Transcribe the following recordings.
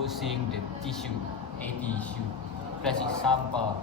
unboxing the tissue, tissue, plastic sampah.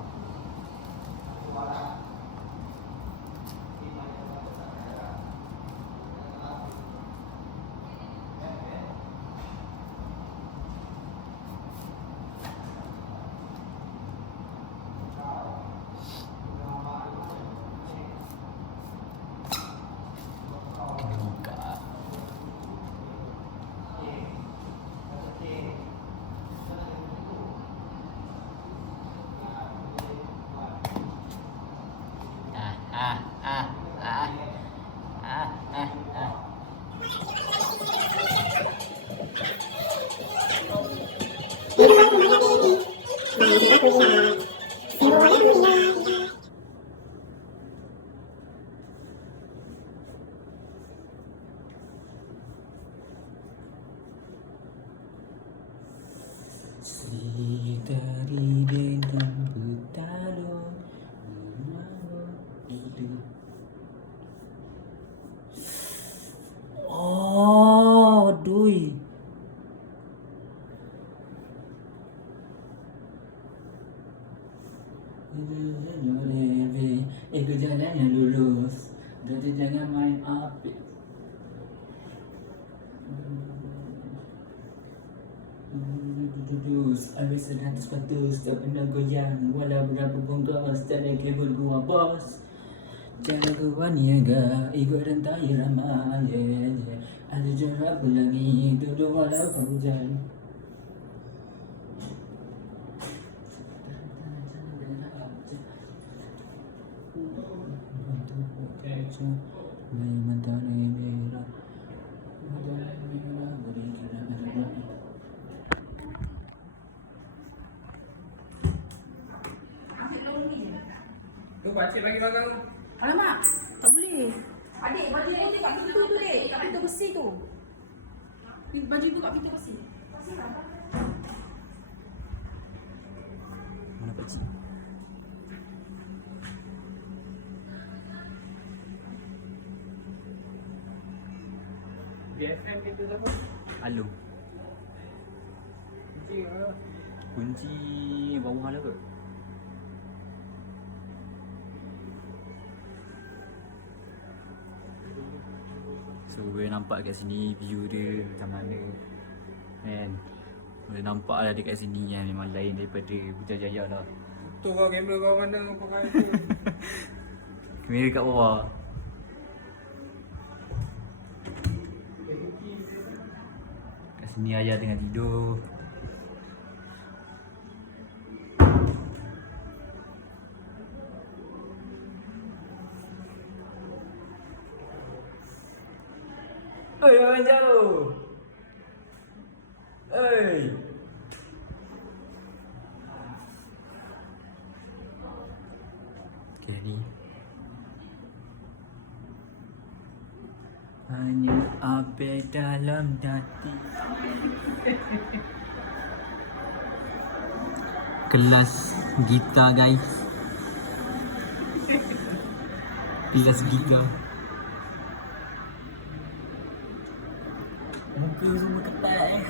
Dari dengan bertalung merawat hidup. Oh, dui. Ikut jalan yang lurus. Jadi jangan main api. Habis 100% tak pernah goyang. Walau berapa bongkos, tak ada kabel gua bos. Jangan gua niaga, ikut rantai ramai. Ada jarak pelangi, duduk walau hujan. Tu pakcik bagi bagang tu. Alamak, tak boleh. Adik, baju ni tu kat pintu tu, dek. Kat pintu besi tu. Baju tu kat pintu besi. Mana pakcik? BFM kita apa? Halo. Kunci mana? Kunci bawah lah kot. So boleh nampak kat sini view dia macam mana kan. Boleh nampak lah dekat sini yang memang lain daripada Putrajaya lah. Tu kau kamera kau mana pakai tu? Kamera kat bawah. Kat sini ayah tengah tidur. Oi, orang jauh. Oi. Okay, ni. Hanya api dalam hati. Kelas gitar guys. Kelas gitar. Muka semua ketat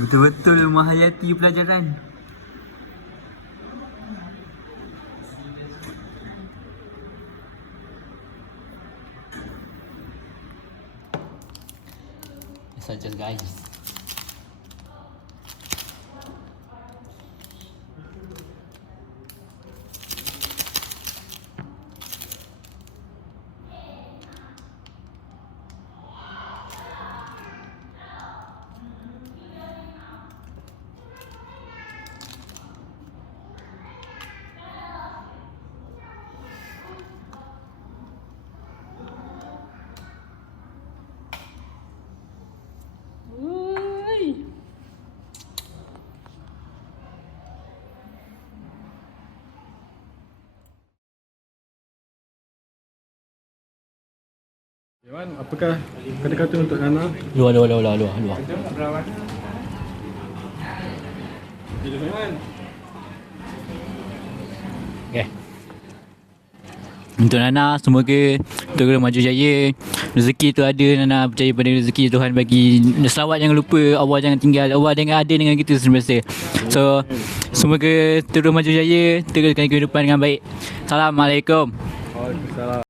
Betul-betul menghayati pelajaran. Such as guys. Iwan, apakah kata-kata untuk Nana? Luar. Jom, berawat. Bila Iwan? Okay. Untuk Nana, semoga terus maju jaya. Rezeki tu ada, Nana percaya pada rezeki Tuhan bagi. Selawat jangan lupa, Allah jangan tinggal, Allah dengan ada dengan kita semasa. So semoga terus maju jaya, teruskan kehidupan dengan baik. Assalamualaikum. Waalaikumsalam.